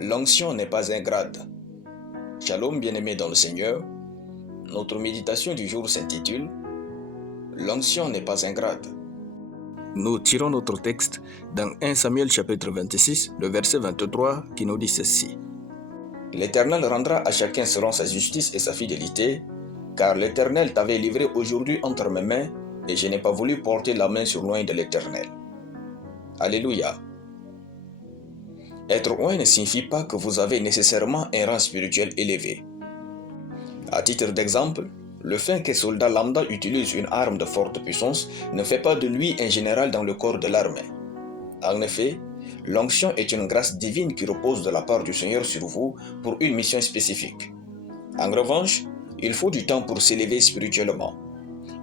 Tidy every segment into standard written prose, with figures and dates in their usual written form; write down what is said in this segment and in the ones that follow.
L'onction n'est pas un grade. Shalom bien-aimés dans le Seigneur, notre méditation du jour s'intitule « L'onction n'est pas un grade ». Nous tirons notre texte dans 1 Samuel chapitre 26, le verset 23 qui nous dit ceci. « L'Éternel rendra à chacun selon sa justice et sa fidélité, car l'Éternel t'avait livré aujourd'hui entre mes mains, et je n'ai pas voulu porter la main sur l'oint de l'Éternel. » Alléluia. Être oint ne signifie pas que vous avez nécessairement un rang spirituel élevé. À titre d'exemple, le fait qu'un soldat lambda utilise une arme de forte puissance ne fait pas de lui un général dans le corps de l'armée. En effet, l'onction est une grâce divine qui repose de la part du Seigneur sur vous pour une mission spécifique. En revanche, il faut du temps pour s'élever spirituellement.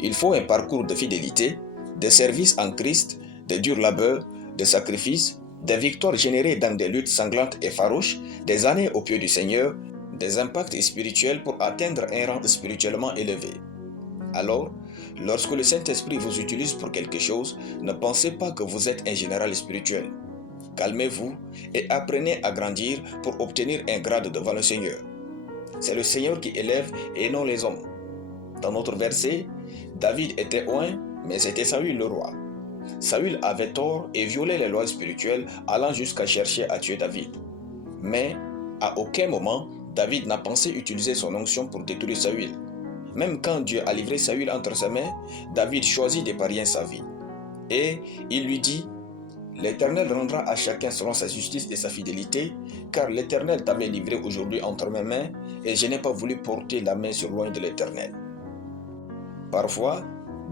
Il faut un parcours de fidélité, de service en Christ, de dur labeur, de sacrifice, des victoires générées dans des luttes sanglantes et farouches, des années au pied du Seigneur, des impacts spirituels pour atteindre un rang spirituellement élevé. Alors, lorsque le Saint-Esprit vous utilise pour quelque chose, ne pensez pas que vous êtes un général spirituel. Calmez-vous et apprenez à grandir pour obtenir un grade devant le Seigneur. C'est le Seigneur qui élève et non les hommes. Dans notre verset, David était oint, mais c'était Saül le roi. Saül avait tort et violait les lois spirituelles, allant jusqu'à chercher à tuer David. Mais, à aucun moment, David n'a pensé utiliser son onction pour détruire Saül. Même quand Dieu a livré Saül entre ses mains, David choisit d'épargner sa vie. Et il lui dit, « L'Éternel rendra à chacun selon sa justice et sa fidélité, car l'Éternel t'avait livré aujourd'hui entre mes mains, et je n'ai pas voulu porter la main sur l'oint de l'Éternel. » Parfois,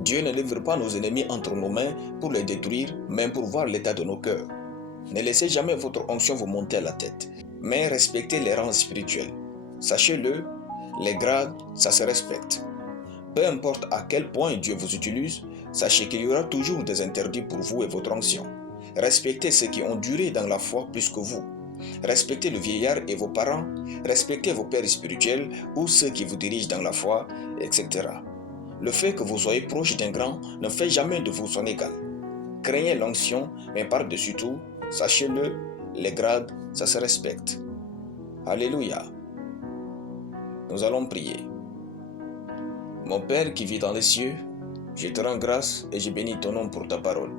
Dieu ne livre pas nos ennemis entre nos mains pour les détruire, mais pour voir l'état de nos cœurs. Ne laissez jamais votre onction vous monter à la tête, mais respectez les rangs spirituels. Sachez-le, les grades, ça se respecte. Peu importe à quel point Dieu vous utilise, sachez qu'il y aura toujours des interdits pour vous et votre onction. Respectez ceux qui ont duré dans la foi plus que vous. Respectez le vieillard et vos parents, respectez vos pères spirituels ou ceux qui vous dirigent dans la foi, etc. Le fait que vous soyez proche d'un grand ne fait jamais de vous son égal. Craignez l'onction, mais par-dessus tout, sachez-le, les grades, ça se respecte. Alléluia. Nous allons prier. Mon Père qui vit dans les cieux, je te rends grâce et je bénis ton nom pour ta parole.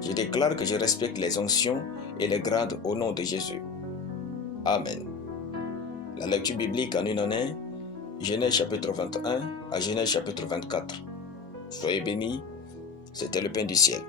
Je déclare que je respecte les onctions et les grades au nom de Jésus. Amen. La lecture biblique en une année, Genèse chapitre 21 à Genèse chapitre 24. Soyez bénis, c'était le pain du ciel.